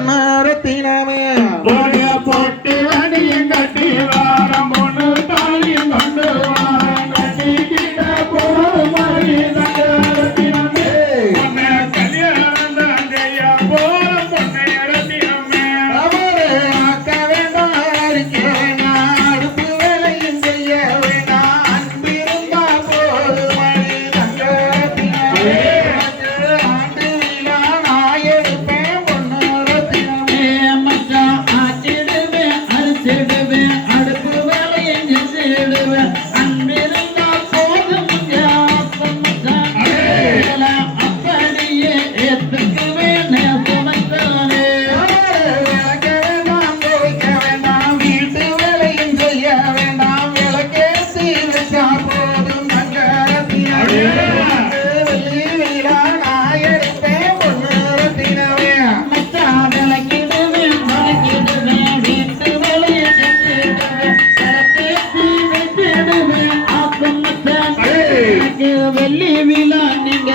பொண்ணு ரத்தினமே போட்டு வடியும் கட்டி வாரம் பொண்ணு தாலியும் கொண்டு வாரம் கட்டி கிட்ட போதும் மாதிரி ரத்தினமே பொண்ணு கல்யாணம் தான் செய்ய போதும் பொண்ணு ரத்தினமே அவரே ஆக்க வேண்டாம் அரிக்க வேண்டாம் அடுப்பு வேலையும் செய்ய வேண்டாம் அன்பிருந்தா போதும் மணி தங்க ரத்தினமே ஆண்டு விழா நான் எடுப்பேன் பொண்ணு ரத்தினமே மச்சான் ஆச்சிடுவேன் அரிச்சிடுவேன் அடுப்பு வேலையும் செஞ்சிடுவேன் அன்பிருந்தா போதும் அப்படியே ஏத்துக்குவேன் சுமத்தானே விளக்க வேண்டாம் துவைக்க வேண்டாம் வீட்டு வேலையும் செய்ய வேண்டாம் விளக்கேசி வச்சா போதும் தங்க ரத்தினமே வெள்ளி விழா நான் எடுப்பேன் பொண்ணு ரத்தினமே மச்சான் விளக்கிடுவேன் வளக்கிடுவேன் வீட்டு வேலையை செஞ்சிடுவேன் விளக்கேற்றி வச்சிடுவேன் ஆக்கும் மச்சான் எனக்கு வெள்ளி விழா நீங்க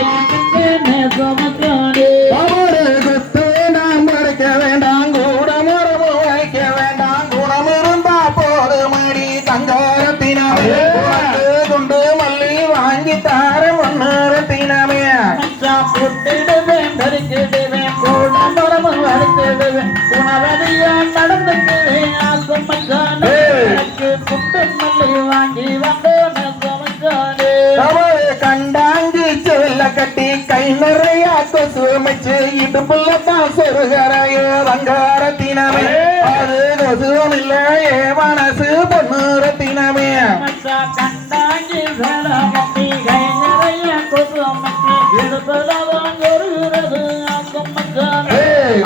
சுமத்தானே அவரு குத்து நாம் பறிக்க வேண்டாம் கூட மரபு வைக்க வேண்டாம் குணம் இருந்தா போதும் மணி தங்க ரத்தினமே உனக்கு குண்டு மல்லி வாங்கி தார பொண்ணு ரத்தினமே மச்சான் புட்டிடுவேன் பறிக்கிடுவேன் கூட மரமும் வறுத்திடுவேன் உணவதியா நடந்துக்குவேன் ஆக்கும் மச்சானே எனக்கு புட்டு மல்லி வாங்கி வந்தேன் சுமத்தானே அவரு கண்டாங்கி செல்ல கட்டி கை நிறைய கொசு வச்சு இடுப்புல தான் சொருகரையோ தங்க ரத்தினமே அது கொசுவும் இல்ல ஏ மனசு பொண்ணு ரத்தினமே மச்சான் கண்டாங்கி சேலமட்டி கை நிறைய கொசுமட்டி இடுப்பதான் வருகிறது ஆக்கும் மச்சானே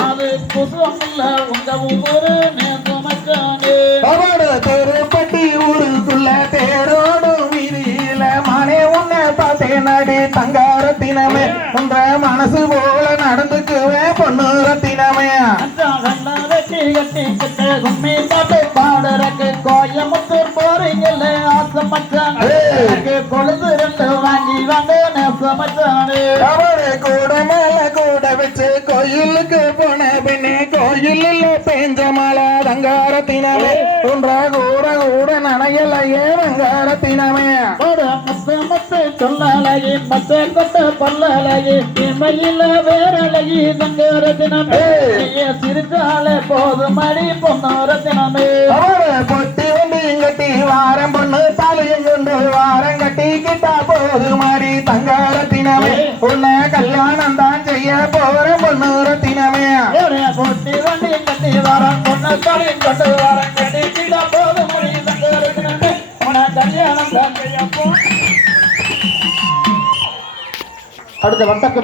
அது கொசுவம் இல்ல உங்க ஊரு நேசு மச்சானே அவரு தெருப்பட்டி ஊருக்குள்ள தேரோடும் வீதியில மனே உன்னை பார்த்தேன் நடி தங்க ரத்தினமே உன்ற மனசு போல நடந்துக்குவேன் பொண்ணு ரத்தினமே கும்மி பாட்டு பாடுறக்கு கோயமுத்தூர் போறீங்கல்ல ஆசை மச்சானே பொழுது ரெண்டு வாங்கி வாங்க நேச மச்சானே அவரு கூட மேல கூட வச்சு கோயிலுக்கு போன பின்னே கோயிலில் பெஞ்ச மழை தங்க ரத்தினமே உன்ற கூட கூட நனையலையே தங்க ரத்தினமே மத்த சொல்லலகி மத்த கொட்ட பல்லலகி இமையில வேறலகி தங்கரத்தினமே சிரிச்சாலே போதும் அடி பொன்னரத்தினமே அவரு பொட்டி வண்டியும் கட்டி வாரம் பொண்ணு தாலியும் கொண்டு வாரம் கட்டி கிட்டா போது மாதிரி தங்க ரத்தினமே உன்னை கல்யாணம் தான் செய்ய போற பொண்ணு ரத்தினமே பொட்டி வண்டி கட்டி வாரம் பொண்ணு தாலியும் கொண்டு வாரம் கட்டி கிட்டா போதும் அடி தங்கரத்தினமே உன கல்யாணம் தான் செய்ய போ அடுத்த வட்டக்கு